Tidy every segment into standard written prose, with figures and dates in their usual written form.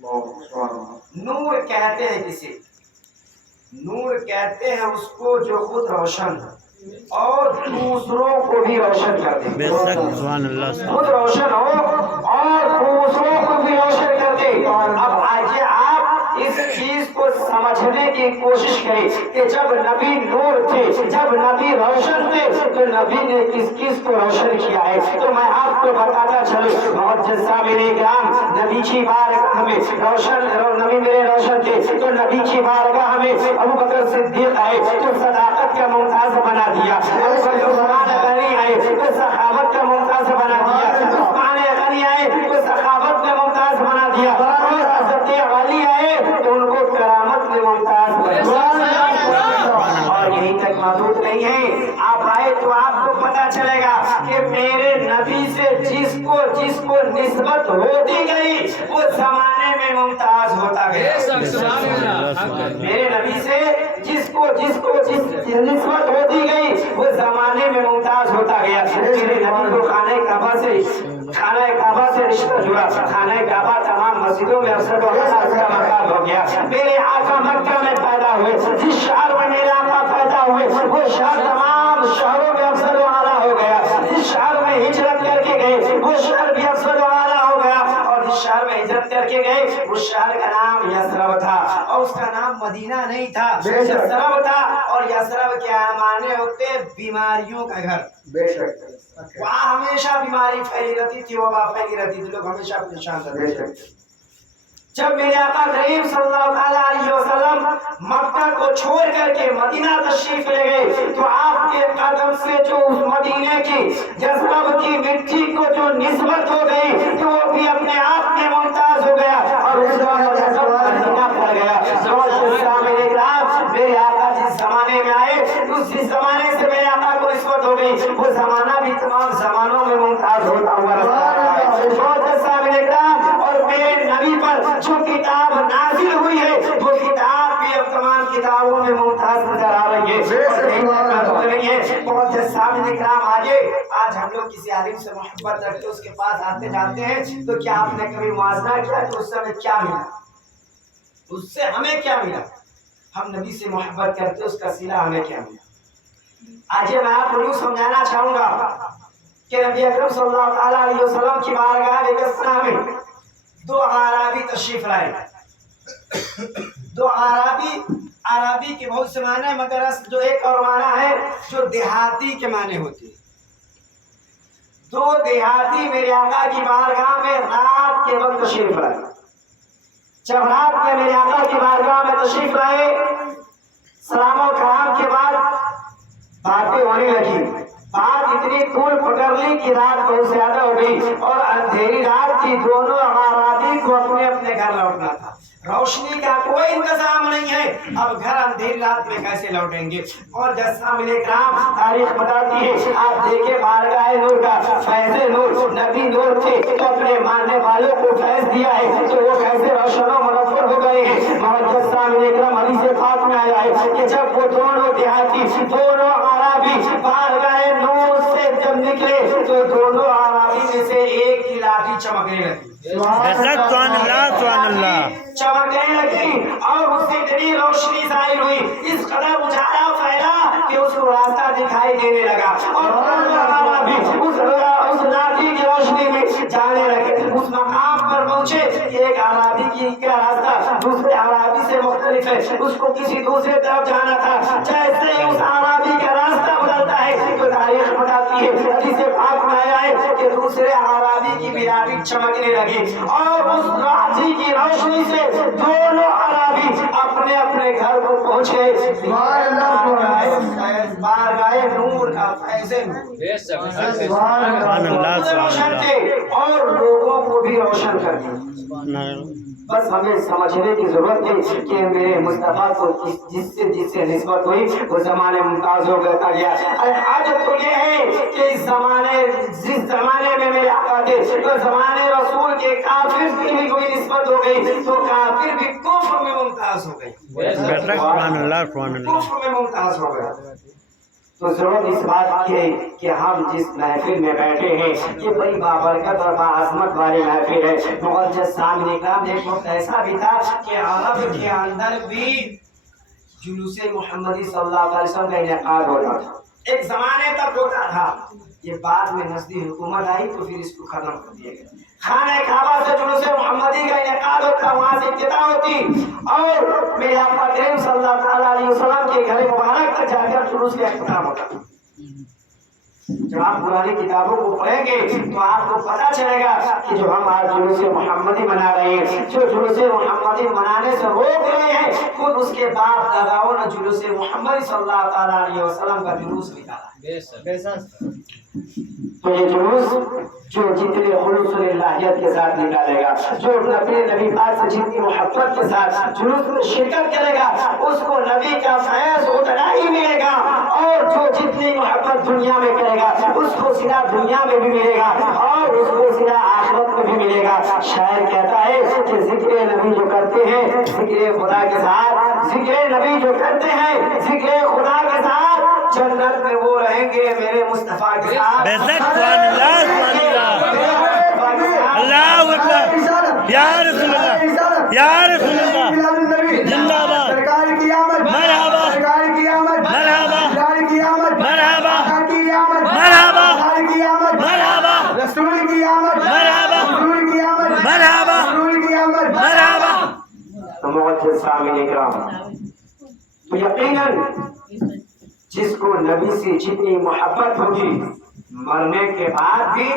نور کہتے ہیں کسی نور کہتے ہیں اس کو جو خود روشن اور دوسروں کو بھی روشن کر دے. بے شک سبحان اللہ. خود روشن ہو اور دوسروں کو بھی روشن کر دے. اب آئیے آپ اس چیز کو سمجھنے کی کوشش کریں کہ جب نبی نور تھے, جب نبی روشن تھے, تو نبی نے کس کس کو روشن کیا ہے. تو میں آپ کو بتاتا چلوں معزز سامعین کرام, نبی کی بارگاہ میں روشن, نبی میرے روشن تھے تو نبی کی بارگاہ میں ابو بکر صدیق آئے تو صداقت کا ممتاز بنا دیا. ابو بکر عثمان غنی آئے تو سخاوت کا ممتاز بنا دیا. عثمان غنی آئے تو سخاوت میں ممتاز بنا دیا. اور حضرت علی آئے تو ان کو کرامت میں ممتاز بنا دیا. اور یہیں تک محدود نہیں ہے, آپ آئے تو آپ کو پتا چلے گا کہ میرے نبی سے جس کو نسبت ہوتی گئی وہ زمانے میں ممتاز ہوتا گیا. میرے نبی سے جس کو نسبت ہوتی گئی وہ زمانے میں ممتاز ہوتا گیا. میرے نبی کو خانہ کعبہ سے رشتہ جڑا. خانہ کعبہ تمام مسجدوں میں افضل کا مقام ہو گیا. میرے آقا مکہ میں پیدا ہوئے, جس شہر میں میرے آقا پیدا ہوئے وہ شہر تمام شہروں میں افضل و اعلیٰ ہو گیا. جس شہر میں ہجرت کر کے گئے وہ شہر بھی افضل و اعلیٰ ہو گیا. اور جس شہر میں ہجرت کر کے گئے اس شہر کا نام یثرب تھا اور اس کا نام مدینہ نہیں تھا, یثرب تھا. اور یثرب کے معنی ہوتے بیماریوں کا گھر. بے شک وہاں ہمیشہ بیماری پھیلی رہتی تھی, وبا پھیلی رہتی تھی, لوگ ہمیشہ پریشان رہتے تھے. جب میرے آقا کریم صلی اللہ علیہ وسلم مکہ کو چھوڑ کر کے مدینہ تشریف لے گئے تو آپ کے قدم سے جو اس مدینے کی یثرب کی مٹی کو جو نسبت ہو گئی تو وہ بھی اپنے آپ میں ممتاز ہو گیا اور اس کا یثرب مدینہ پڑ گیا. میرے آقا جس زمانے میں آئے اس زمانے سے میرے آقا کو نسبت ہو گئی, وہ زمانہ بھی تمام زمانوں میں ممتاز ہوتا ہوا رہا. اور میرے نبی پر جو کتاب نازل ہوئی ہے وہ کتاب بھی اب تمام کتابوں میں ممتاز نظر آ رہی ہے. بہت سے سامنے کرام آج ہم لوگ کسی عالم سے محبت رکھتے اس کے پاس آتے جاتے ہیں تو کیا آپ نے کبھی موازنہ کیا کہ اس سے ہمیں کیا ملا, اس سے ہمیں کیا ملا. ہم نبی سے محبت کرتے اس کا صلہ ہمیں کیا ملا. آج میں آپ کو یوں سمجھانا چاہوں گا کہ نبی اکرم صلی اللہ علیہ وسلم کی بارگاہ میں دو اعرابی تشریف لائے. دو عربی کے بہت سے معنی ہیں مگر جو ایک اور معنی ہے جو دیہاتی کے معنی ہوتے ہیں. دو دیہاتی میرے آقا کی بارگاہ میں رات کے وقت تشریف لائے. جب رات میں میرے آقا کی بارگاہ میں تشریف لائے, سلام و کرام کے بعد باتیں ہونے لگی. بات اتنی طول پکڑ لی کہ رات بہت زیادہ ہو گئی اور اندھیری رات کی. دونوں اعرابی کو اپنے اپنے گھر لوٹنا تھا. روشنی کا کوئی انتظام نہیں ہے, اب گھر اندھیری رات میں کیسے لوٹیں گے. اور جیسا سامعین کرام تاریخ بتاتی ہے, آپ دیکھیں بارگاہ نور کا فیض نور, نبی نور تھے تو اپنے ماننے والوں کو فیض دیا ہے تو وہ کیسے روشن و منور ہو گئے ہیں. محمد سامعین کرام حدیث پاک میں آیا ہے کہ جب وہ دونوں دیہاتی دونوں اعرابی بارگاہ نور سے جب نکلے تو دونوں اعرابی میں سے ایک کی لاٹھی چمکنے لگی. سبحان اللہ چمکنے لگی اور اس سے اتنی روشنی ظاہر ہوئی, اس قدر اجالا پھیلا کہ اس کو راستہ دکھائی دینے لگا. اور بھی اس لاٹھی کی روشنی میں جانے لگے. اس مقام پر پہنچے کہ ایک اعرابی کی کا راستہ دوسرے اعرابی سے مختلف ہے, اس کو کسی دوسرے طرف جانا تھا. جیسے ہی اس اعرابی کا راستہ بدلتا ہے تو تاریخ بتاتی ہے حدیث پاک میں آیا ہے کہ دوسرے اعرابی کی بھی لاٹھی چمکنے لگی اور اس لاٹھی کی روشنی سے دونوں اعرابی اپنے اپنے گھر کو پہنچے. بارگاہ نور کا فیض روشن تھے اور لوگوں کو بھی روشن کر دیا. بس ہمیں سمجھنے کی ضرورت ہے کہ میرے مصطفیٰ کو جس سے نسبت ہوئی وہ زمانے ممتاز ہو گیا. آج تو یہ ہے کہ جس زمانے میں میرے آقا تھے تو زمانے رسول کے کافر کی بھی کوئی نسبت ہو گئی تو کافر بھی کفر میں ممتاز ہو گئی. کفر میں ممتاز ہو گیا. تو ضرورت اس بات کی ہے کہ ہم جس محفل میں بیٹھے ہیں یہ بڑی بابرکت اور باعظمت والی محفل ہے۔ معزز سامعین اکرام، ایک وقت ایسا بھی تھا کہ عرب کے اندر بھی جلوس محمدی صلی اللہ علیہ وسلم کا انعقاد ہوتا تھا، ایک زمانے تک ہوتا تھا، یہ بعد میں نسلی حکومت آئی تو پھر اس کو ختم کر دیا گیا۔ خانہ کعبہ سے جلوس محمدی کا انعقاد ہوتا، وہاں سے ابتدا ہوتی اور میرے آقا کریم صلی اللہ علیہ وسلم کے گھر مبارک تک جا کر جلوس کا اختتام ہوتا۔ جب آپ پرانی کتابوں کو پڑھیں گے تو آپ کو پتا چلے گا کہ جو ہم آج جلوس محمدی منا رہے ہیں، جو جلوس محمدی منانے سے روک رہے ہیں، خود اس کے باپ داداؤں نے جلوس محمدی صلی اللہ علیہ وسلم کا جلوس نکالا۔ تو یہ جلوس جو جتنے خلوص اللہیت کے ساتھ نکالے گا، جو اپنے نبی پاک سے جتنی محبت کے ساتھ جلوس میں شرکت کرے گا، اس کو نبی کا فیض اتنا ہی ملے گا، اور جو جتنی محبت دنیا میں کرے گا اس کو صلہ دنیا میں بھی ملے گا اور اس کو صلہ آخرت میں بھی ملے گا۔ شاعر کہتا ہے کہ ذکر نبی جو کرتے ہیں ذکر خدا کے ساتھ، ذکر نبی جو کرتے ہیں ذکر خدا کے ساتھ، جنت میں وہ رہیں گے میرے مصطفیٰ کے ساتھ۔ اللہ اکبر، یا رسول اللہ، یا رسول اللہ، زندہ باد، مرحبا، مرحبا، مرحبا، مرحبا، مرحبا، رسول کی آمد، مرحبا، رسول کی آمد، مرحبا، رسول کی آمد، مرحبا۔ تو معزز سامعین اکرام، تو یقیناً جس کو نبی سے جتنی محبت ہوگی مرنے کے بعد بھی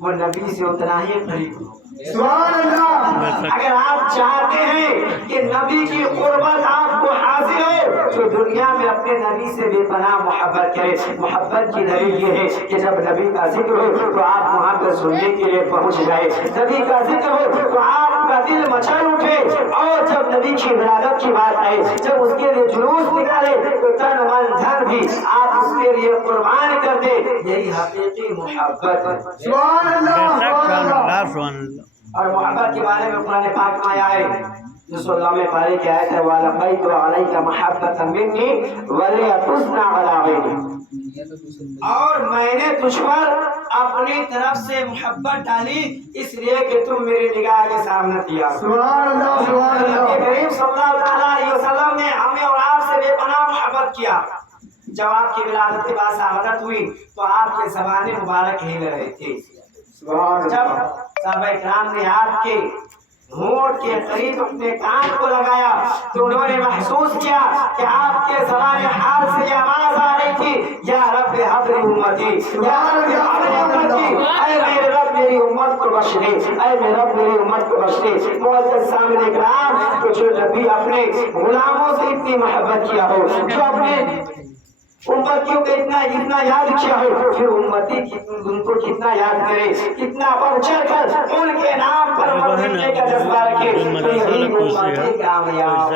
وہ نبی سے اتنا ہی قریب ہوگا۔ سبحان اللہ۔ اگر آپ چاہتے ہیں کہ نبی کی قربت آپ کو حاصل ہو تو دنیا میں اپنے نبی سے بے پناہ محبت کرے۔ محبت کی دلیل یہ ہے کہ جب نبی کا ذکر ہو تو آپ وہاں پہ سننے کے لیے پہنچ جائے، نبی کا ذکر ہو تو آپ کا دل مچل اٹھے، اور جب نبی کی ولادت کی بات آئے، جب اس کے لیے جلوس نکالے تو تن من دھن بھی آپ اس کے لیے قربان کر دے۔ یہی حقیقی محبت ہے۔ سبحان اللہ، سبحان اللہ۔ سبحان اللہ۔ اور محبت کے بارے میں قرآن پاک میں آیا ہے جو 16ویں پارے کی آیت ہے وَلَقَيْتُ عَلَيْكَ مَحَبَّةً مِّنِّي وَلِيَتُسْنَ عَلَىٰ عَيْنِي، اور میں نے تجھ پر اپنی طرف سے محبت ڈالی اس لیے کہ تم میری نگاہ کے سامنے تیار ہو۔ سبحان اللہ، سبحان نبی اللہ۔ کریم صلی اللہ علیہ وسلم نے ہمیں اور آپ سے بے پناہ محبت کیا۔ جب آپ کی ولادت کے بعد شہادت ہوئی تو آپ کے زبان مبارک ہل رہے تھے۔ جب صحابہ کرام نے آپ کے ہونٹ کے قریب اپنے کان کو لگایا تو انہوں نے محسوس کیا کہ آپ کے زبان حال سے یہ آواز آ رہی تھی، یا رب حب لی امتی، یا رب حب لی امتی، اے میرے رب میری امت کو بخش دے، اے میرے رب میری امت کو بخش دے۔ معزز سامعین اکرام، تو جو نبی اپنے غلاموں سے اتنی محبت کیا ہو، جو اپنے امتیوں کو اتنا یاد کیا ہو، پھر امتی ان کو کتنا یاد کرے، کتنا بڑھ چڑھ کر ان کے نام پر مرنے کا جذبہ رکھے، تو یہی امتی کامیاب۔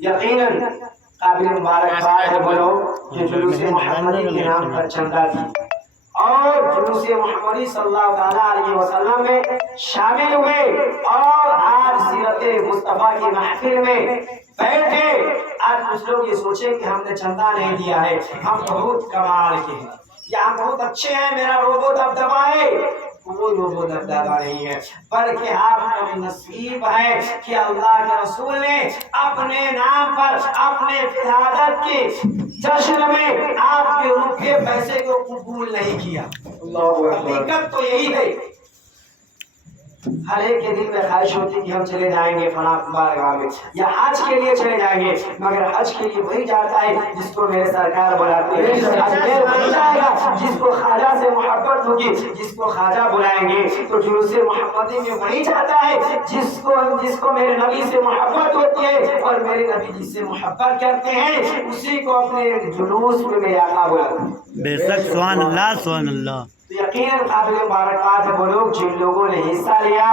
یقیناً قابل مبارکباد ہے بولو کہ جلوس محمدی کے نام پر چندہ دی اور جلوس محمدی صلی اللہ علیہ وسلم میں شامل ہوئے، اور آج سیرت مصطفیٰ کی محفل میں بیٹھے۔ آج کچھ لوگ یہ سوچیں کہ ہم نے چندہ نہیں دیا ہے، ہم بہت کمال کے ہیں یا ہم بہت اچھے ہیں، میرا روبو دبدبا ہے۔ وہ روبو دبدبا نہیں ہے، بلکہ آپ کا نصیب ہے کہ اللہ کے رسول نے اپنے نام پر اپنے ولادت کے جشن میں آپ کے روپے پیسے کو قبول نہیں کیا۔ حقیقت تو یہی ہے۔ ہر ایک کے دل میں خواہش ہوتی کہ ہم چلے جائیں گے فلاں بارگاہ میں یا حج کے لیے چلے جائیں گے، مگر حج کے لیے وہی جاتا ہے جس کو میرے سرکار بلاتے ہیں، اجمیر وہی جائے گا جس کو خواجہ سے محبت ہوگی، جس کو خواجہ بلائیں گے، تو جلوس محمدی میں وہی جاتا ہے جس کو میرے نبی سے محبت ہوتی ہے، اور میرے نبی جس سے محبت کرتے ہیں اسی کو اپنے جلوس میں میرے آقا بلاتے ہیں۔ بے شک، سبحان اللہ، سبحان اللہ۔ تو یقیناً قابل مبارکباد ہے وہ لوگ جن لوگوں نے حصہ لیا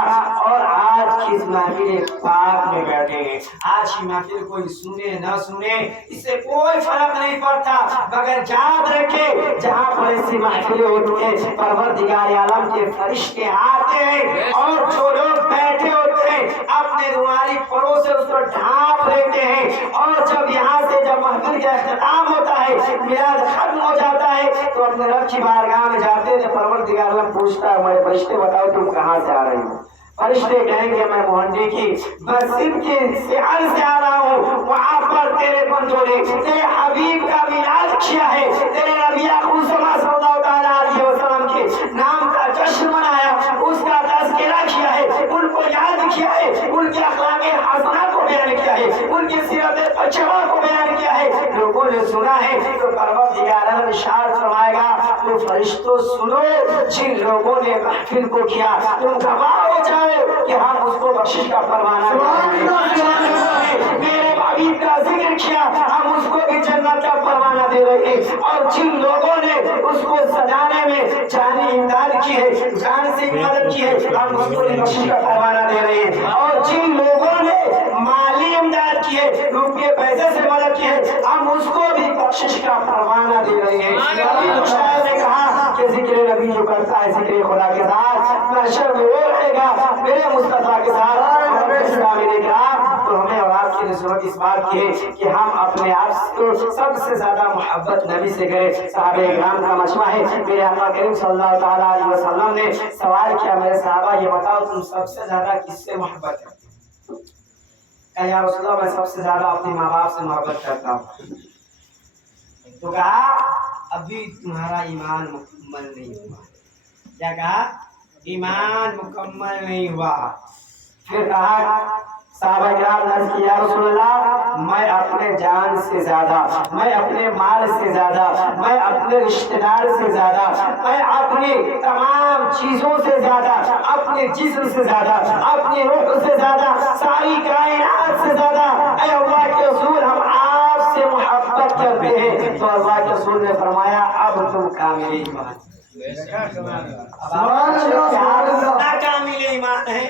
اور آج کی اس محفل پاک میں بیٹھے ہیں۔ آج کی محفل کوئی سنے نہ سنے اس سے کوئی فرق نہیں پڑتا، مگر یاد رکھے جہاں پر ایسی محفلیں ہوتی ہیں پروردگار عالم کے فرشتے آتے ہیں، اور جو لوگ بیٹھے ہوتے ہیں اپنے رومالی پروں سے اس کو ڈھانپ لیتے ہیں، اور جب یہاں سے جب محفل کا اختتام ہوتا ہے، میلاد ختم ہو جاتا ہے، تو اپنے رب کی بارگاہ میں جاتے ہیں، پروردگار عالم پوچھتا ہے میرے فرشتے بتاؤ تم کہاں سے آ رہے ہو؟ فرشتے کہیں گے میں محنڈی کی مسجد کے سحر سے آ رہا ہوں، وہاں پر تیرے بندوں نے تیرے حبیب کا میلاد کیا ہے، تیرے نبی اکرم صلی اللہ تعالیٰ علیہ وسلم کے نام کا جشن منایا، اس کا تذکرہ کیا ہے، ان کو یاد کیا ہے، ان کے اخلاق حسنہ کو بیان کیا ہے، ان کی سیرت طیبہ کو بیان کیا ہے، لوگوں نے سنا ہے، تو پروردگار عالم ارشاد فرمائے گا تو فرشتوں سنو، جن لوگوں نے محفل کو کیا تم گواہ ہو جاؤ کہ ہم اس کو بخشش کا پروانہ میرے حبیب کا ذکر کیا ہم اس کو بھی جنت کا پروانہ دے رہے ہیں، اور جن لوگوں نے اس کو سجانے میں جانی امداد کی ہے، جان سے مدد کی ہے، ہم اس کو بھی بخشش کا پروانہ دے رہے ہیں، اور جن لوگوں نے مالی امداد کی ہے، روپے پیسے سے مدد کی ہے، ہم اس کو بھی بخشش کا پروانہ دے رہے ہیں۔ ابھی شاعر نے کہا کہ ذکر نبی جو کرتا ہے ذکر خدا کے ساتھ محشر میں وہ رہے گا میرے مصطفیٰ کے ساتھ۔ تو ہمیں اور آپ کی ضرورت اس بات کی ہے کہ ہم اپنے آپ کو سب سے زیادہ محبت نبی سے کریں۔ صحابہ کرام کا مجمع ہے، میرے آقا کریم صلی اللہ تعالیٰ علیہ وسلم نے سوال کیا میرے صحابہ یہ بتاؤ تم سب سے زیادہ کس سے محبت کرتے ہو؟ کہ یا رسول اللہ میں سب سے زیادہ اپنے ماں باپ سے محبت کرتا ہوں۔ تو کہا ابھی تمہارا ایمان مکمل نہیں ہوا۔ کیا کہا؟ ایمان مکمل نہیں ہوا۔ پھر کہا صحابہ کرام نے عرض کی یا رسول اللہ میں اپنے جان سے زیادہ، میں اپنے مال سے زیادہ، میں اپنے رشتہ دار سے زیادہ، میں اپنی تمام چیزوں سے زیادہ، اپنے جسم سے زیادہ، اپنی روح سے زیادہ، ساری کائنات سے زیادہ اے اللہ کے رسول ہم آپ سے محبت کرتے ہیں۔ تو اللہ کے رسول نے فرمایا اب تم کامل ایمان کامل ایمان ہے،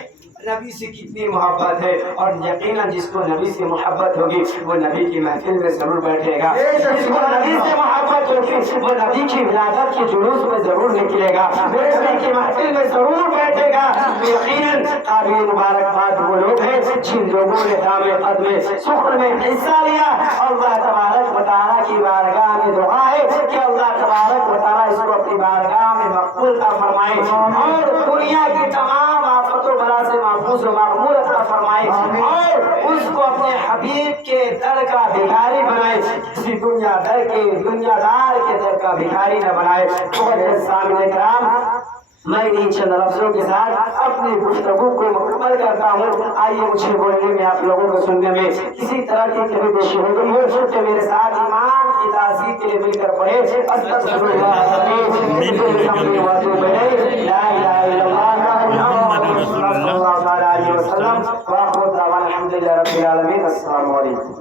نبی سے کتنی محبت ہے، اور یقیناً جس کو نبی سے محبت ہوگی وہ نبی کی محفل میں ضرور بیٹھے گا، جس کو نبی سے محبت ہوگی وہ نبی کی ولادت کے جلوس میں ضرور نکلے گا، نبی کی محفل میں ضرور بیٹھے گا۔ یقیناً قابل مبارکباد وہ لوگ ہیں جن لوگوں نے دام قدم سخن میں حصہ لیا۔ اللہ تبارک و تعالیٰ کی بارگاہ میں دعا ہے کہ اللہ تبارک و تعالیٰ اس کو اپنی بارگاہ میں مقبول کا فرمائے، اور دنیا کی تمام آفت و بلا سے محفوظ و معمور عطا فرمائے، اور اس کو اپنے حبیب کے در کا بھکاری بنائے، کسی دنیا دار کے در کا بھکاری نہ بنائے۔ بہت سامنے کرام میں انہیں چند لفظوں کے ساتھ اپنی گفتگو کو مکمل کرتا ہوں۔ آئیے مجھے بولنے میں آپ لوگوں کو سننے میں کسی طرح کی کمی بیشی ہو گئی ہو تو میرے ساتھ ایمان کی تعظیم کے لیے مل کر پڑھے استغفر اللہ لا الہ الا اللہ محمد رسول اللہ صلی اللہ علیہ وسلم۔ وآخر دعوانا الحمد للہ رب العالمین۔ السلام علیکم۔